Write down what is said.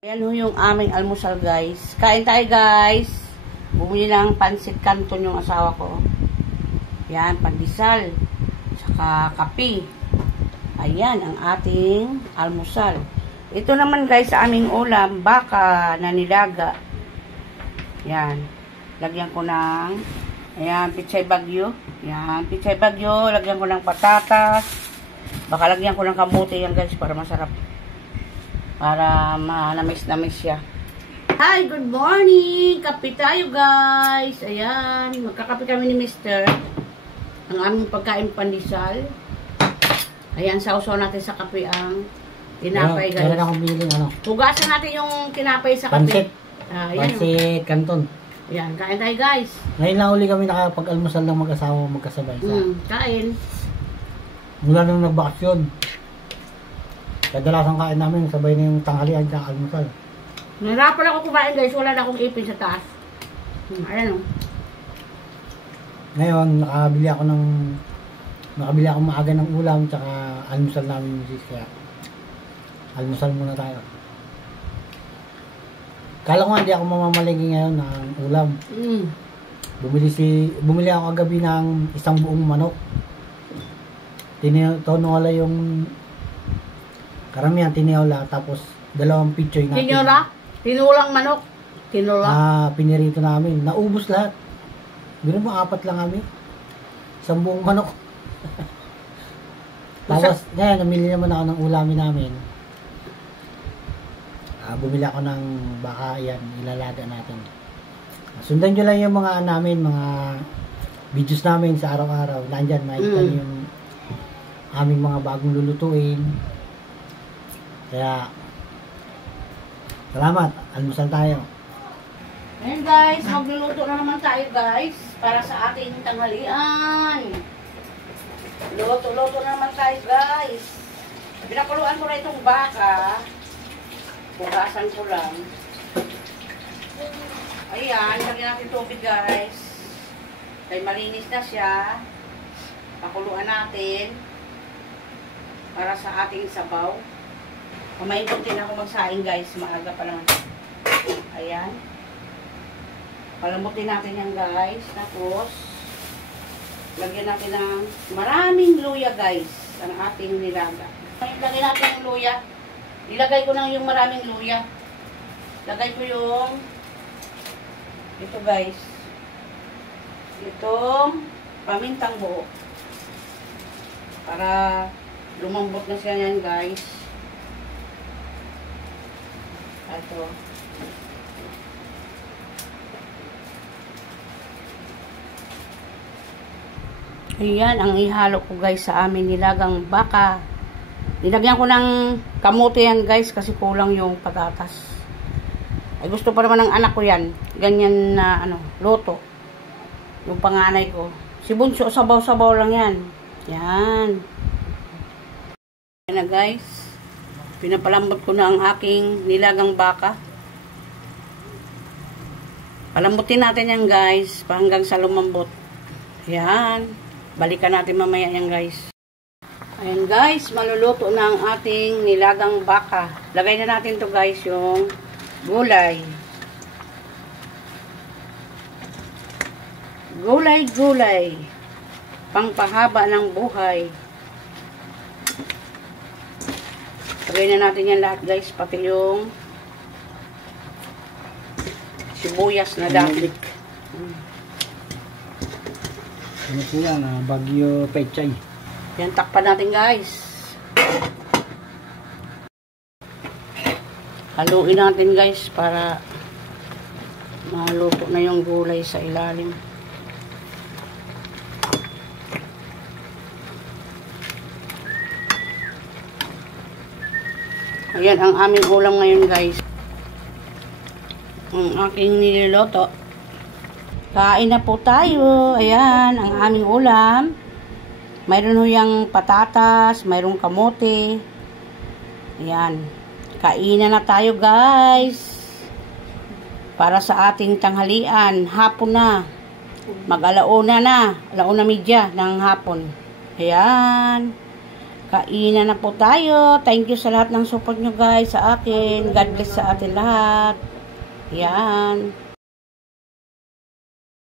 Ayan ho yung aming almusal, guys. Kain tayo, guys. Bumili ng pansit canton yung asawa ko. Yan, pandesal. Saka kape. Ayan, ang ating almusal. Ito naman, guys, sa aming ulam, baka na nilaga. Yan. Lagyan ko ng, ayan, pichay bagyo. Yan, pichay bagyo. Lagyan ko ng patatas. Baka lagyan ko ng kamote yan, guys, para masarap. Para manamis-namis siya. Hi, good morning! Kape tayo, guys. Ayan, magkakape kami ni Mr. Ang aming pagkain pandesal. Ayan, sausaw natin sa kape ang tinapay, guys. Kailan akong biling, ano? Hugasan natin yung tinapay sa kape. Pansit canton. Ayan, kain tayo, guys. Ngayon lang uli kami nakapag-almusal ng mag-asawa magkasabay sa. Kain. Mula nung nagbakasyon. Kadalasan kain namin, sabay na yung tanghalian at almusal. Nahirapan ako kumain, guys. Wala na akong ipin sa taas. Ayan, o. Ngayon, nakabili ako maaga ng ulam, tsaka almusal namin yung sis. Kaya, almusal muna tayo. Kala ko nga hindi ako mamamalagi ngayon ng ulam. Bumili ako kagabi ng isang buong manok. Tinola yung karamihan tiniola, tapos dalawang pichay natin. Tiniola? Tinulang manok? Tinola? Pinirito namin. Naubos lahat. Ganoon mo, 4 lang kami. Isang buong manok. Tapos, ngayon, namili naman ako ng ulamin namin. Bumili ako ng baka, yan, ilalaga natin. Sundan nyo lang yung mga videos namin sa araw-araw. Nandyan, makikita yung aming mga bagong lulutuin. Kaya, salamat. Almusal tayo. Ayan, guys. Magluluto na naman tayo, guys. Para sa ating tanghalian. Luto na naman tayo, guys. Pinakuluan ko na itong baka. Pugasan ko lang. Ayan. Lagyan natin tubig, guys. Kaya malinis na siya. Pakuluan natin. Para sa ating sabaw. Kumaintot din ako magsaing, guys. Maaga pa lang. Ayan. Palamutin natin yan, guys. Tapos, lagyan natin ng maraming luya, guys. Ang ating nilaga. Lagyan natin yung luya. Ilagay ko lang yung maraming luya. Lagay ko yung ito, guys. Itong pamintang buo. Para lumambot na siya yan, guys. Ito. Ayan, ang ihalo ko, guys, sa amin nilagang baka. Nilagyan ko ng kamote yan, guys, kasi kulang yung patatas. Ay, gusto pa naman ng anak ko yan. Ganyan na, luto. Yung panganay ko. Si Bunso, sabaw-sabaw lang yan. Yan. Yan na, guys. Pinapalambot ko na ang aking nilagang baka. Palambutin natin yan, guys, hanggang sa lumambot. Ayan. Balikan natin mamaya yan, guys. Ayan, guys, maluluto na ang ating nilagang baka. Lagay na natin to, guys, yung gulay. Gulay. Pangpahaba ng buhay. Lagay na natin yan lahat, guys, pati yung sibuyas na dahil. Ano po yan? Bagyo pechay. Yan, takpan natin, guys. Haluin natin, guys, para maluto na yung gulay sa ilalim. Ayan ang aming ulam ngayon, guys. Ang aking niluluto. Kain na po tayo. Ayan ang aming ulam. Mayroon ho yung patatas, mayroong kamote. Ayan. Kainan na tayo, guys. Para sa ating tanghalian. Hapon na. Mag-alauna na. Alauna media ng hapon. Ayan. Kainan na po tayo. Thank you sa lahat ng support nyo guys sa akin. God bless sa atin lahat. Yan.